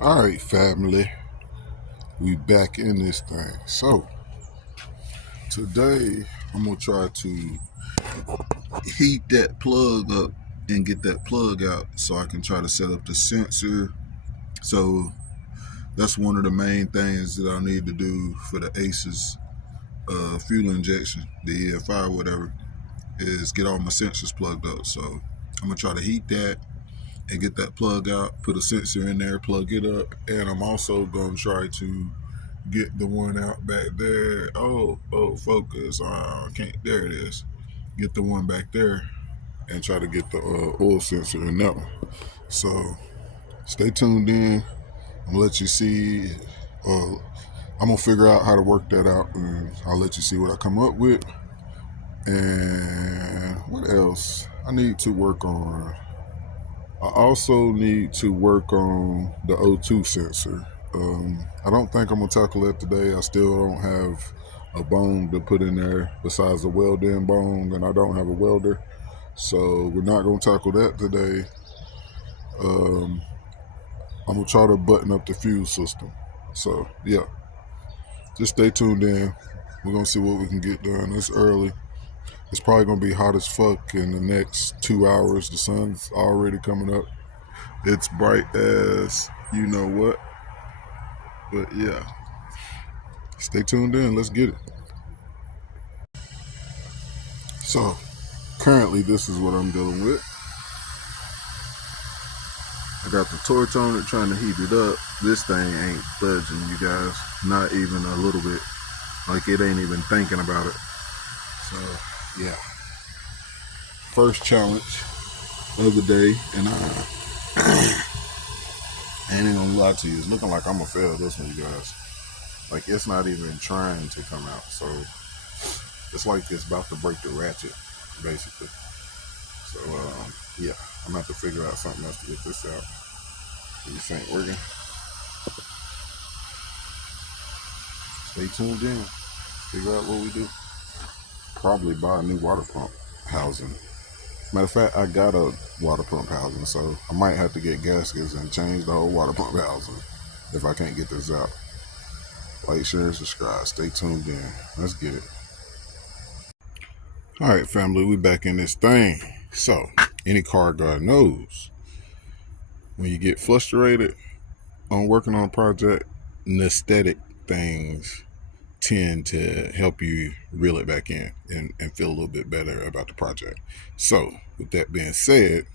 Alright, family, we back in this thing. So, today I'm going to try to heat that plug up and get that plug out so I can try to set up the sensor. So, that's one of the main things that I need to do for the ACES fuel injection, the EFI or whatever, is get all my sensors plugged up. So, I'm going to try to heat that and get that plug out, put a sensor in there, plug it up, and I'm also going to try to get the one out back there. Oh, focus. I can't. There it is. Get the one back there and try to get the oil sensor in that one. So stay tuned in. I'm gonna let you see. I'm gonna figure out how to work that out, and I'll let you see what I come up with. And what else? I need to work on. I also need to work on the O2 sensor. I don't think I'm gonna tackle that today. I still don't have a bone to put in there besides a weld-in bone, and I don't have a welder, so we're not gonna tackle that today. I'm gonna try to button up the fuel system. So yeah, just stay tuned in. We're gonna see what we can get done. It's early. It's probably gonna be hot as fuck in the next 2 hours. The sun's already coming up. It's bright as you know what. But yeah, stay tuned in. Let's get it. So, currently this is what I'm dealing with. I got the torch on it trying to heat it up. This thing ain't budging, you guys. Not even a little bit. Like it ain't even thinking about it. So, yeah. First challenge of the day, and I ain't even gonna lie to you. It's looking like I'm gonna fail this one, you guys. Like it's not even trying to come out. So it's like it's about to break the ratchet, basically. So yeah, I'm gonna have to figure out something else to get this out. This ain't working. Stay tuned in. Figure out what we do. Probably buy a new water pump housing. Matter of fact, I got a water pump housing, so I might have to get gaskets and change the whole water pump housing if I can't get this out. Like, share, and subscribe. Stay tuned in. Let's get it. All right, family, we back in this thing. So, any car guy knows when you get frustrated on working on a project, aesthetic things tend to help you reel it back in and feel a little bit better about the project. So, with that being said,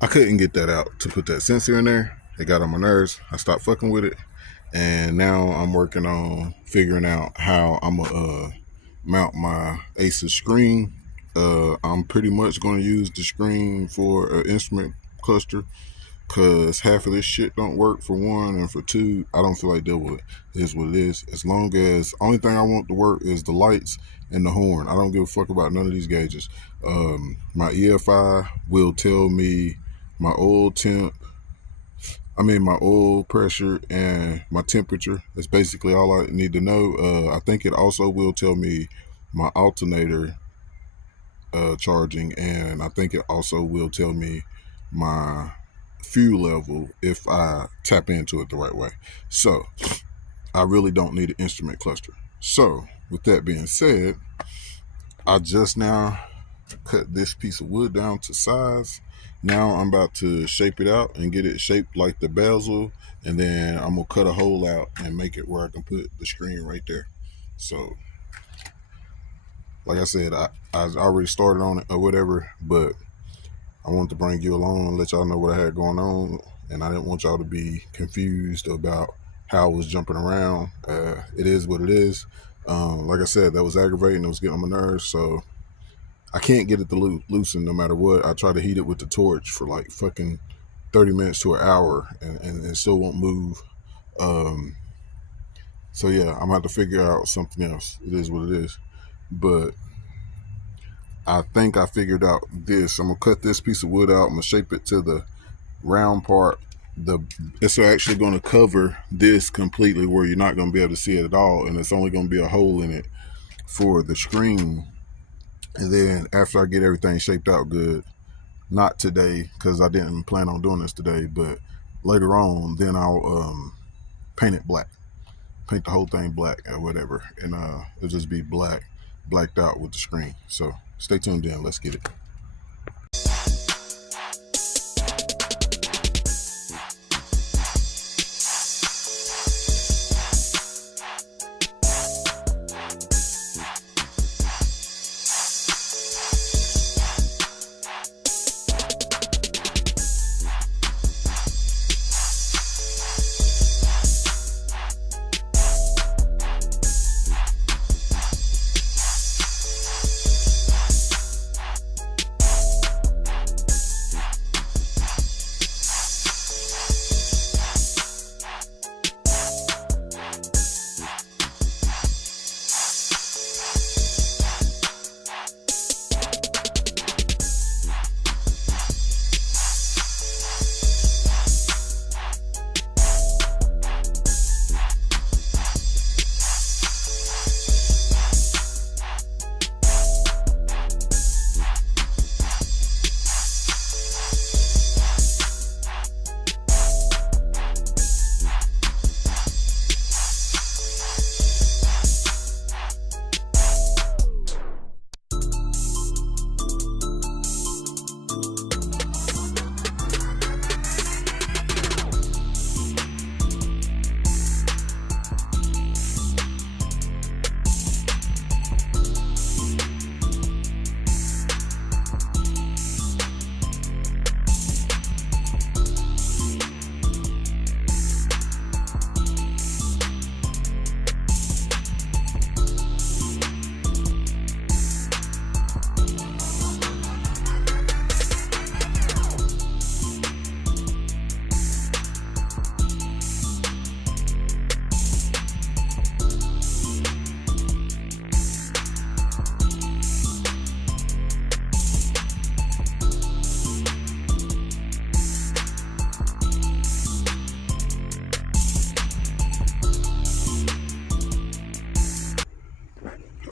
I couldn't get that out to put that sensor in there. It got on my nerves. I stopped fucking with it. And now I'm working on figuring out how I'm gonna mount my ACES screen. I'm pretty much going to use the screen for an instrument cluster because half of this shit don't work, for one, and for two, I don't feel like dealing with it. It is what it is. As long as only thing I want to work is the lights and the horn. I don't give a fuck about none of these gauges. My EFI will tell me my oil my oil pressure and my temperature. That's basically all I need to know. I think it also will tell me my alternator charging, and I think it also will tell me my fuel level if I tap into it the right way. So I really don't need an instrument cluster. So with that being said, I just now cut this piece of wood down to size. Now I'm about to shape it out and get it shaped like the bezel, and then I'm gonna cut a hole out and make it where I can put the screen right there. So like I said, I already started on it or whatever, but I wanted to bring you along and let y'all know what I had going on, and I didn't want y'all to be confused about how I was jumping around. It is what it is. Like I said, that was aggravating. It was getting on my nerves. So I can't get it to loosen no matter what. I try to heat it with the torch for like fucking 30 minutes to an hour and it still won't move. Um, so yeah, I'm gonna have to figure out something else. It is what it is. But I think I figured out this. I'm gonna cut this piece of wood out. I'm gonna shape it to the round part. It's actually going to cover this completely where you're not going to be able to see it at all, and it's only going to be a hole in it for the screen. And then after I get everything shaped out good, not today because I didn't plan on doing this today, but later on, then I'll paint it black, paint the whole thing black or whatever, and it'll just be blacked out with the screen. So stay tuned in. Let's get it.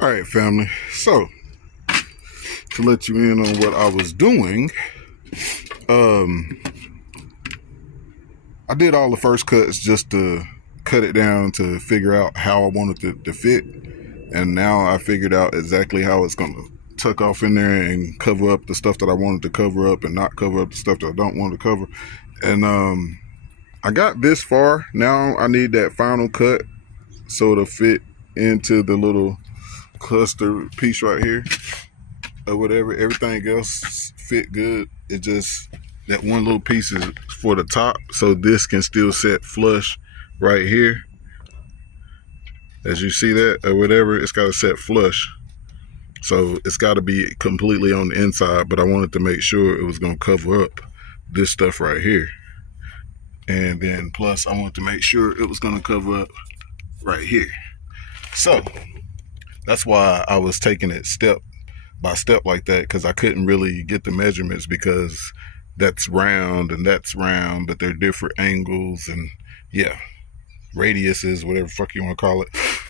All right, family. So, to let you in on what I was doing, I did all the first cuts just to cut it down to figure out how I wanted it to fit. And now I figured out exactly how it's going to tuck off in there and cover up the stuff that I wanted to cover up and not cover up the stuff that I don't want to cover. And I got this far. Now I need that final cut so it'll fit into the little cluster piece right here or whatever. Everything else fit good. It just, that one little piece is for the top, so this can still set flush right here. As you see that or whatever, it's got to set flush, so it's got to be completely on the inside, but I wanted to make sure it was going to cover up this stuff right here. And then plus I wanted to make sure it was going to cover up right here. So that's why I was taking it step by step like that, because I couldn't really get the measurements because that's round and that's round, but they're different angles and yeah, radiuses, whatever the fuck you want to call it.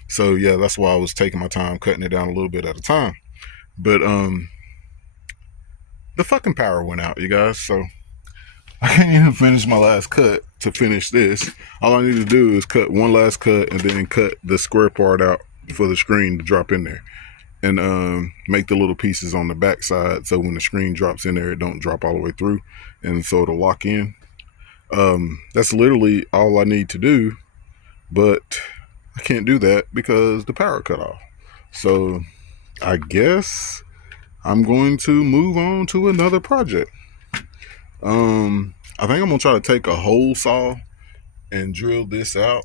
So yeah, that's why I was taking my time cutting it down a little bit at a time. But the fucking power went out, you guys, so I can't even finish my last cut to finish this. All I need to do is cut one last cut and then cut the square part out for the screen to drop in there, and make the little pieces on the back side so when the screen drops in there, it don't drop all the way through, and so it'll lock in. That's literally all I need to do, but I can't do that because the power cut off. So I guess I'm going to move on to another project. I think I'm gonna try to take a hole saw and drill this out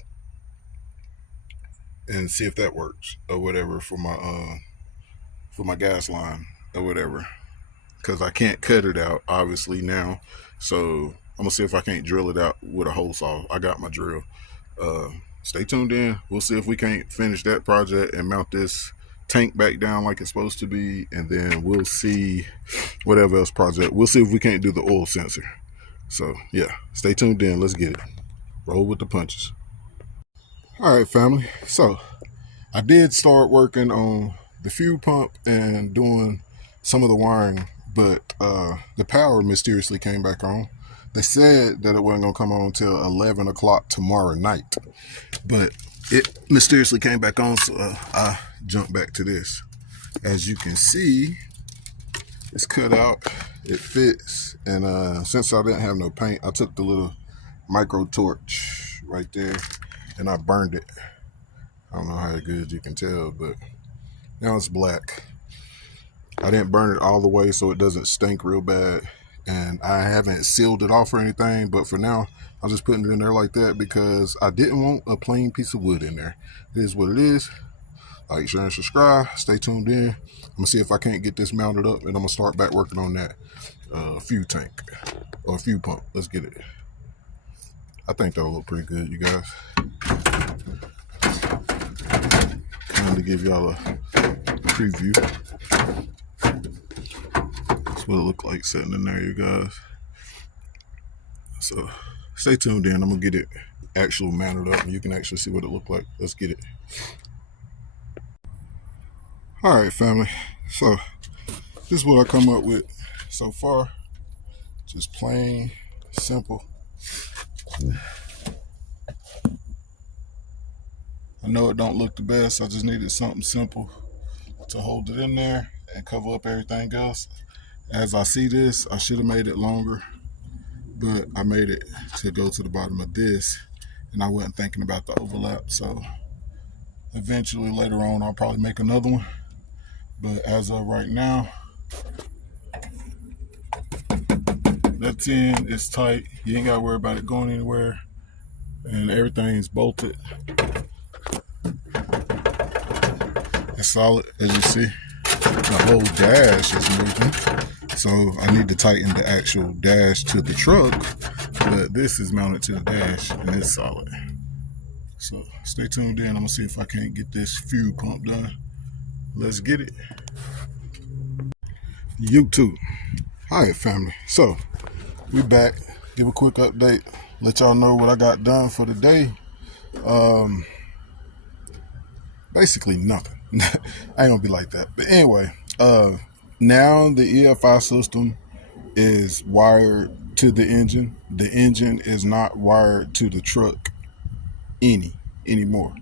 and see if that works or whatever for my gas line or whatever, because I can't cut it out obviously now. So I'm gonna see if I can't drill it out with a hole saw. I got my drill. uh Stay tuned in. We'll see if we can't finish that project and mount this tank back down like it's supposed to be, and then we'll see whatever else project. We'll see if we can't do the oil sensor. So yeah, stay tuned in. Let's get it. Roll with the punches. All right, family. So I did start working on the fuel pump and doing some of the wiring, but the power mysteriously came back on. They said that it wasn't going to come on until 11 o'clock tomorrow night, but it mysteriously came back on, so I jumped back to this. As you can see, it's cut out, it fits, and since I didn't have no paint, I took the little micro torch right there and I burned it. I don't know how good you can tell, but now it's black. I didn't burn it all the way so it doesn't stink real bad, and I haven't sealed it off or anything, but for now I'm just putting it in there like that because I didn't want a plain piece of wood in there. It is what it is. Like, share, and subscribe. Stay tuned in. I'm gonna see if I can't get this mounted up, and I'm gonna start back working on that fuel tank or fuel pump. Let's get it. I think that'll look pretty good, you guys. Kind of give y'all a preview. That's what it looked like sitting in there, you guys. So stay tuned in. I'm gonna get it actually mounted up and you can actually see what it looked like. Let's get it. All right, family. So this is what I come up with so far. Just plain, simple. I know it don't look the best. I just needed something simple to hold it in there and cover up everything else. As I see this, I should have made it longer, but I made it to go to the bottom of this, and I wasn't thinking about the overlap. So eventually later on, I'll probably make another one. But as of right now, that end is tight. You ain't got to worry about it going anywhere, and everything's bolted. It's solid, as you see. The whole dash is moving, so I need to tighten the actual dash to the truck, but this is mounted to the dash and it's solid. So stay tuned in. I'm gonna see if I can't get this fuel pump done. Let's get it. YouTube. Hi, family. So we back. Give a quick update. Let y'all know what I got done for the day. Basically nothing. I ain't gonna be like that. But anyway, now the EFI system is wired to the engine. The engine is not wired to the truck anymore.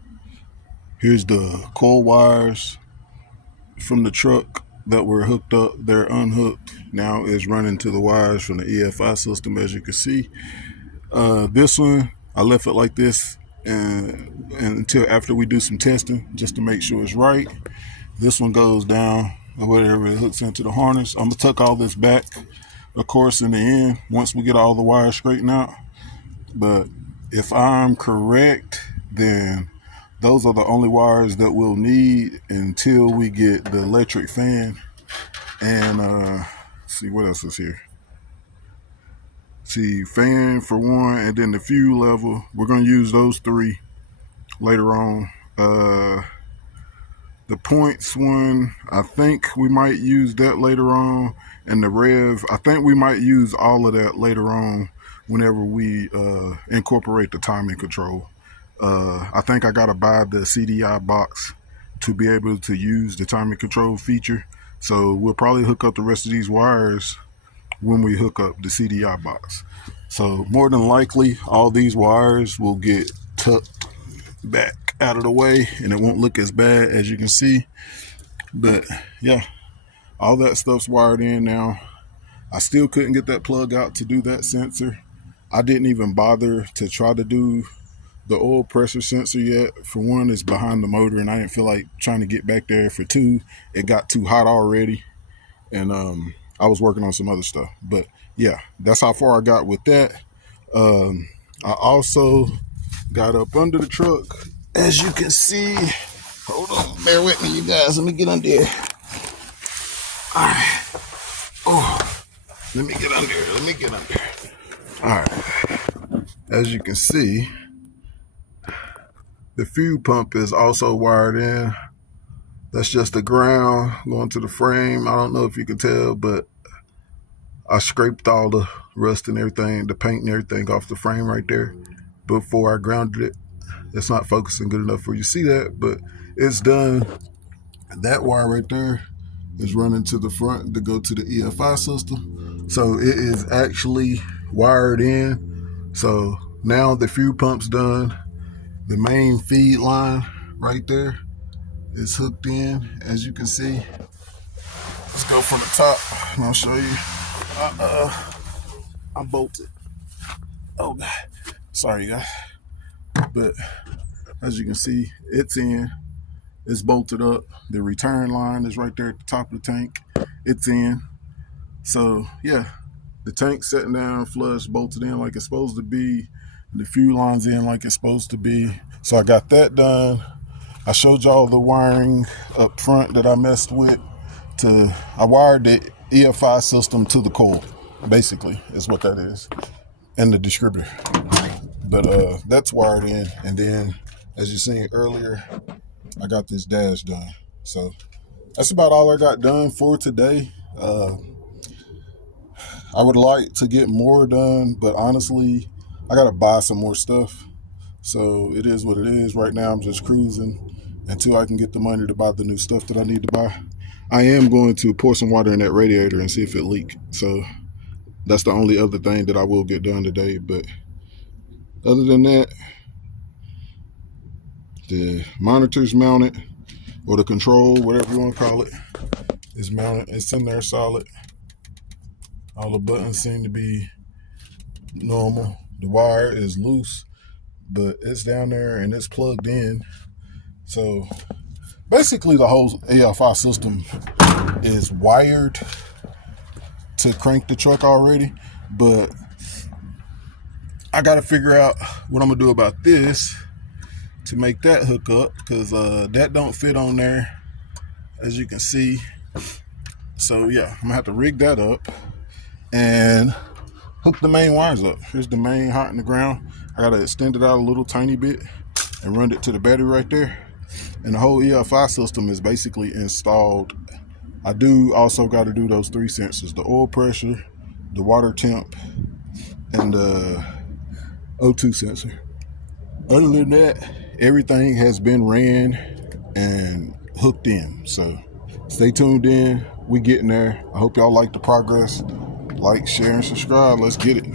Here's the coil wires from the truck that were hooked up. They're unhooked. Now is running to the wires from the EFI system, as you can see. This one, I left it like this and until after we do some testing, just to make sure it's right. This one goes down or whatever, it hooks into the harness. I'm gonna tuck all this back, of course, in the end once we get all the wires straightened out. But if I'm correct, then those are the only wires that we'll need until we get the electric fan. And see what else is here. See, fan for one, and then the fuel level. We're gonna use those three later on. The points one, I think we might use that later on. And the rev, I think we might use all of that later on whenever we incorporate the timing control. I think I gotta buy the CDI box to be able to use the timing control feature. So we'll probably hook up the rest of these wires when we hook up the CDI box. So more than likely, all these wires will get tucked back out of the way and it won't look as bad as you can see. But yeah, all that stuff's wired in now. I still couldn't get that plug out to do that sensor. I didn't even bother to try to do the oil pressure sensor yet. For one, it's behind the motor and I didn't feel like trying to get back there. For two, it got too hot already, and I was working on some other stuff. But yeah, that's how far I got with that. I also got up under the truck as you can see, hold on, bear with me, you guys. Let me get under here. All right. Oh, let me get under here. Let me get under here. All right. As you can see, the fuel pump is also wired in. That's just the ground going to the frame. I don't know if you can tell, but I scraped all the rust and everything, the paint and everything off the frame right there before I grounded it. It's not focusing good enough for you to see that, but it's done. That wire right there is running to the front to go to the EFI system. So it is actually wired in. So now the fuel pump's done. The main feed line right there is hooked in, as you can see. Let's go from the top and I'll show you. I bolted. Oh God, sorry guys. But as you can see, it's in. It's bolted up. The return line is right there at the top of the tank. It's in. So yeah, the tank's sitting down, flush, bolted in like it's supposed to be. The fuel line's in like it's supposed to be. So I got that done. I showed y'all the wiring up front that I messed with. I wired the EFI system to the coil, basically, is what that is, and the distributor. But that's wired in, and then, as you seen earlier, I got this dash done. So that's about all I got done for today. I would like to get more done, but honestly, I gotta buy some more stuff. So it is what it is. Right now, I'm just cruising until I can get the money to buy the new stuff that I need to buy. I am going to pour some water in that radiator and see if it leaks. So that's the only other thing that I will get done today. But other than that, the monitor's mounted, or the control, whatever you want to call it, is mounted. It's in there solid. All the buttons seem to be normal. The wire is loose, but it's down there and it's plugged in. So basically the whole EFI system is wired to crank the truck already, but I got to figure out what I'm gonna do about this to make that hook up, because that don't fit on there, as you can see. So yeah, I'm gonna have to rig that up and hook the main wires up. Here's the main hot in the ground. I gotta extend it out a little tiny bit and run it to the battery right there. And the whole EFI system is basically installed. I do also got to do those 3 sensors: the oil pressure, the water temp, and the O2 sensor. Other than that, everything has been ran and hooked in. So stay tuned in. We getting there. I hope y'all like the progress. Like, share, and subscribe. Let's get it.